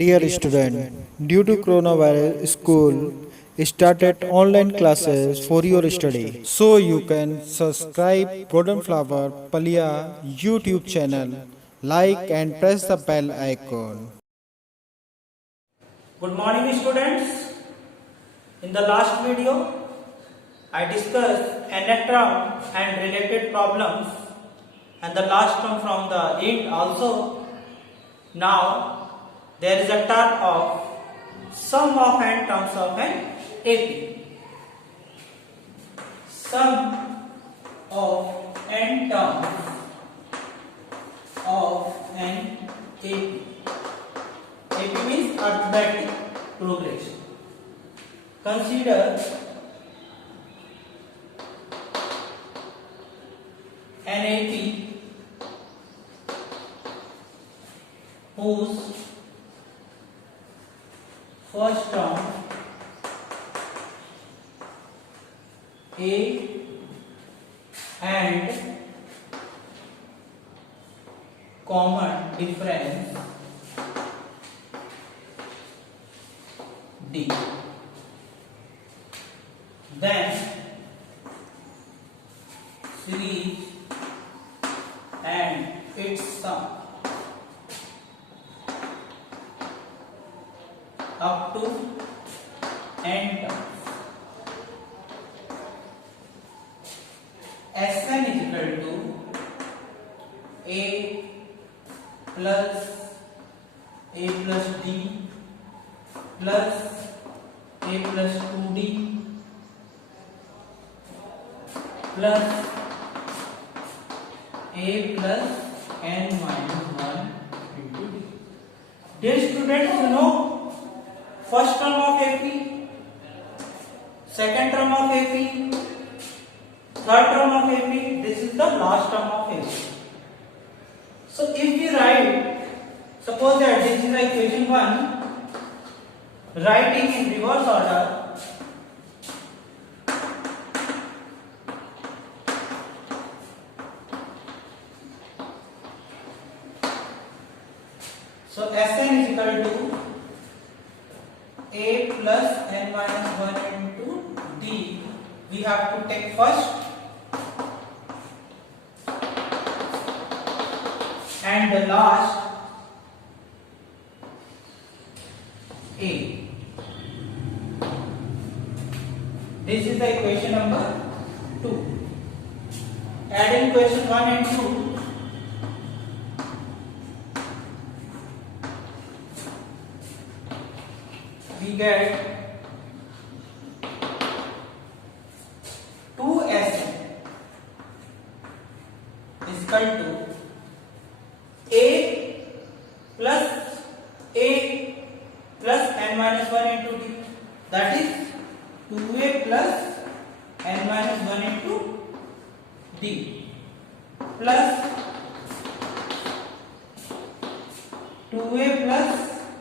Dear student, due to coronavirus, school started online classes for your study. So you can subscribe Golden Flower Palia YouTube channel, like and press the bell icon. Good morning students. In the last video, I discussed nth term and related problems and the last term from the end also. Now there is a term of sum of n terms of an AP. Sum of n terms of an AP. AP means arithmetic progression. Consider an AP whose first term A and common difference D. Then series and its sum up to n terms. Sn is equal to a plus d plus a plus 2d plus a plus n minus 1 into d. Dear students, you know first term of AP, second term of AP, third term of AP, this is the last term of AP. So if we write, suppose that this is the equation 1, writing in reverse order, so Sn is equal to a plus n minus 1 into d. We have to take first and the last a. This is the equation number 2. Adding equation 1 and 2, we get 2s is equal to a plus n minus 1 into d, that is 2a plus n minus 1 into d plus 2a plus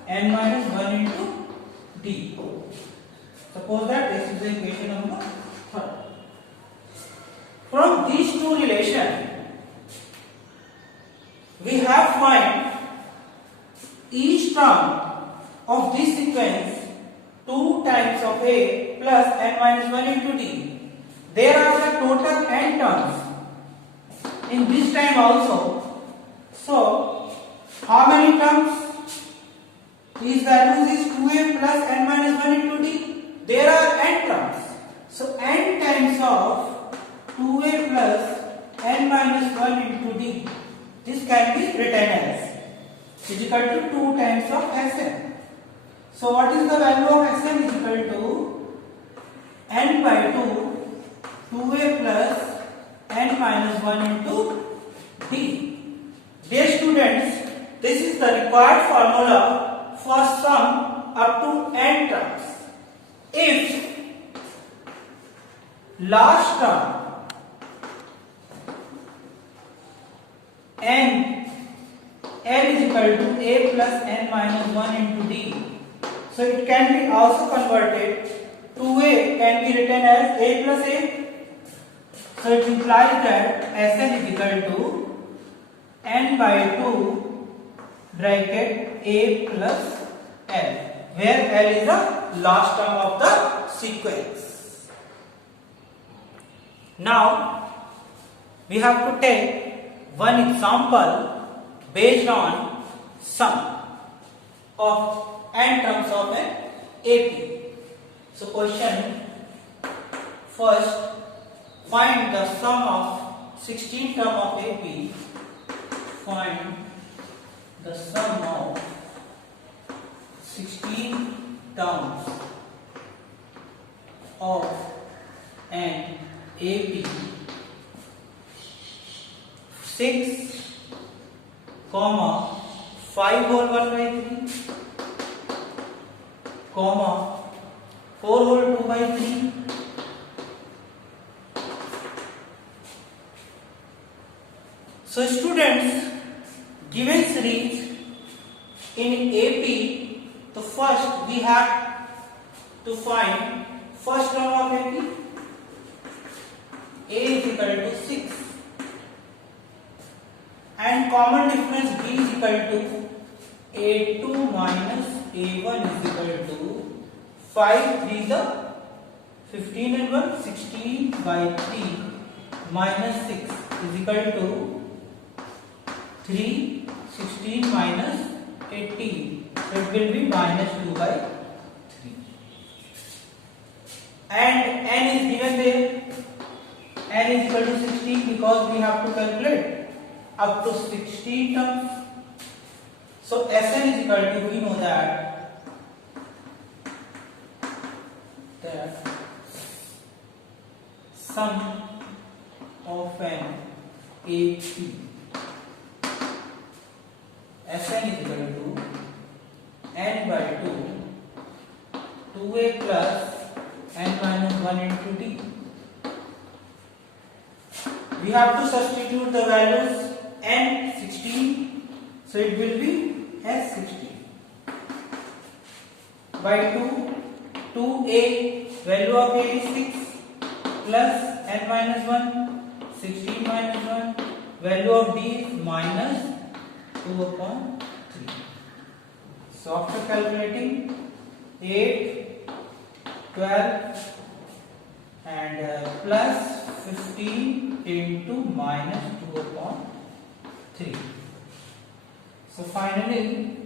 n minus 1 into d. Suppose that this is the equation number 3. From these two relations, we have find each term of this sequence 2 times of a plus n minus 1 into d. There are the total n terms in this time also. So, how many terms? These values is 2a plus n minus 1 into d. There are n terms. So, n times of 2a plus n minus 1 into d. This can be written as is equal to 2 times of Sn. So what is the value of Sn is equal to n by 2, 2a plus n minus 1 into d. Dear students, this is the required formula for sum up to n terms. If last term n is equal to a plus n minus 1 into d. So it can be also converted. 2a can be written as a plus a. So it implies that Sn is equal to n by 2 bracket a plus L, where L is the last term of the sequence. Now we have to take one example based on sum of n terms of an AP. So question, first find the sum of 16 term of AP. Find the sum of 16 terms of an AP. 6, 5 whole 1 by 3, 4 whole 2 by 3, so students, given series in AP, the first we have to find first term of AP. A is equal to 6 and common difference B is equal to A2 minus A1 is equal to 5, 3 is the 15 and 1, 16 by 3 minus 6 is equal to 3, 16 minus 18. So it will be minus 2 by 3. And n is given there. N is equal to 16 because we have to calculate up to 16 terms. So Sn is equal to, we know that sum of an AP. Sn is equal to n by 2, 2a plus n minus 1 into d. We have to substitute the values n 16, so it will be s 16 by 2, 2a, value of a is 6 plus n minus 1, 16 minus 1, value of d is minus 2 upon 3. So after calculating 8, 12 and plus 15 into minus 2 upon 3. So finally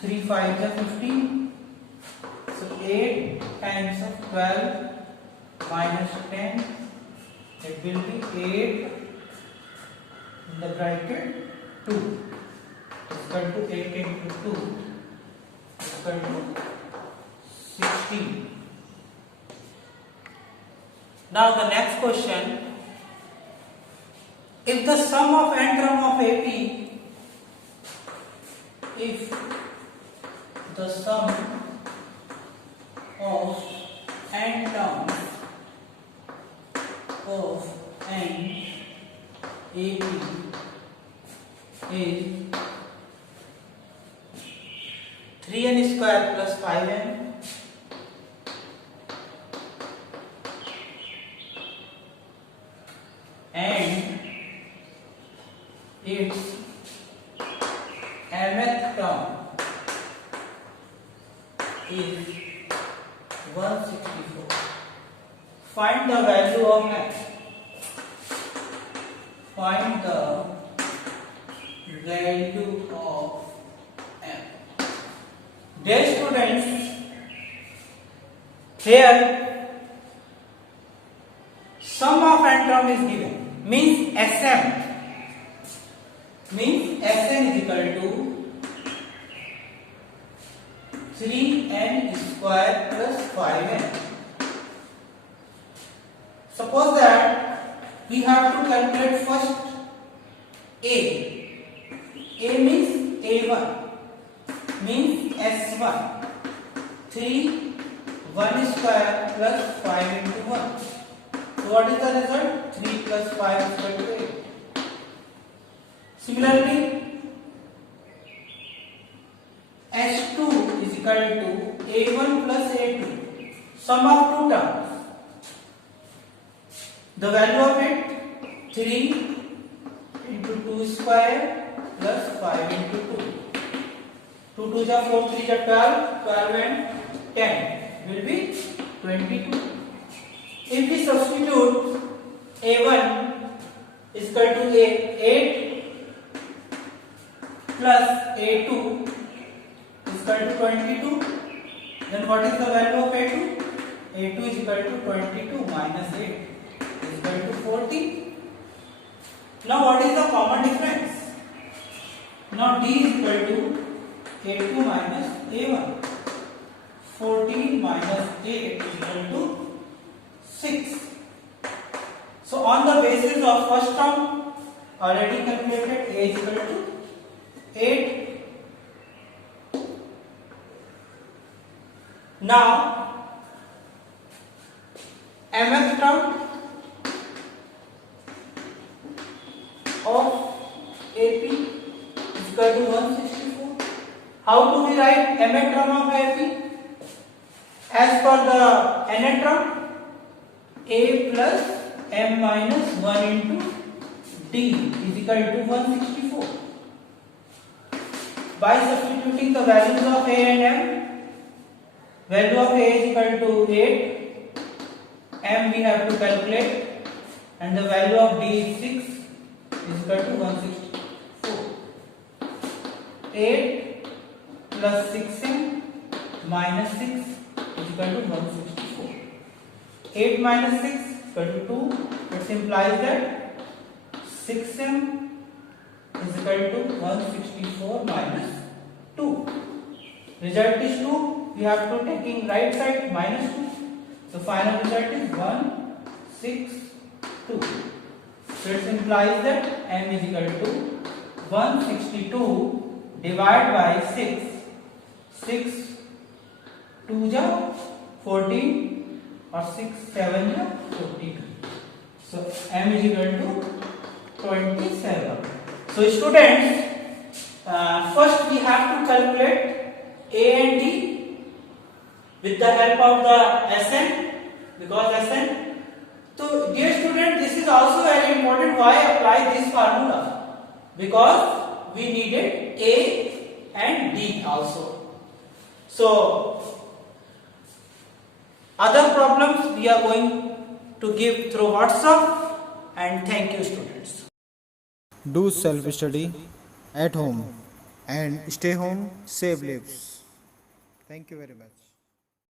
3 5 is 15. So 8 times of 12 minus 10, it will be 8 in the bracket 2 is equal to 8 into 2 is equal to 16. Now the next question, if the sum of n term of AP, if the sum of n terms of n AP is 3n square plus 5n and its mth term is 164. Find the value of x. Find the value of m. Dear students, here sum of n term is given, means Sm is equal to 3n square plus 5n. Suppose that we have to calculate first A. A means A1 means S1. 3 1 square plus 5 into 1. So what is the result? 3 plus 5 is equal to 8. Similarly, S2 is equal to A1 plus A2, sum of two terms. The value of it 3 into 2 square plus 5 into 2. 2 2 जा 4 3 जा 12, 12 and 10 will be 22. If we substitute a1 is equal to 8 plus a2 is equal to 22, then what is the value of a2? a2 is equal to 22 minus 8 is equal to 40. Now what is the common difference? Now d is equal to a2 minus a1. 14 minus 8 is equal to 6. So on the basis of first term already calculated, a is equal to 8. Now mth term of AP is equal to 164. How do we write mth term of AP? As per the nth term, a plus m minus 1 into d is equal to 164. By substituting the values of a and m, value of a is equal to 8, m we have to calculate, and the value of d is 6 is equal to 164. 8 plus 6m minus 6 is equal to 164. 8 minus 6 is equal to 2. It implies that 6m is equal to 164 minus 2. Result is 2. We have to take in right side minus 2. So final result is 162. So it implies that m is equal to 162 divided by 6. 6 2 ja 14 or 6 7 ja 42. So m is equal to 27. So students, first we have to calculate a and d with the help of the Sn, because Sn. So dear student, this is also very important. Why apply this formula? Because we needed a and d also. So other problems we are going to give through WhatsApp, and thank you students. Do self-study at home and stay home, save lives. Thank you very much.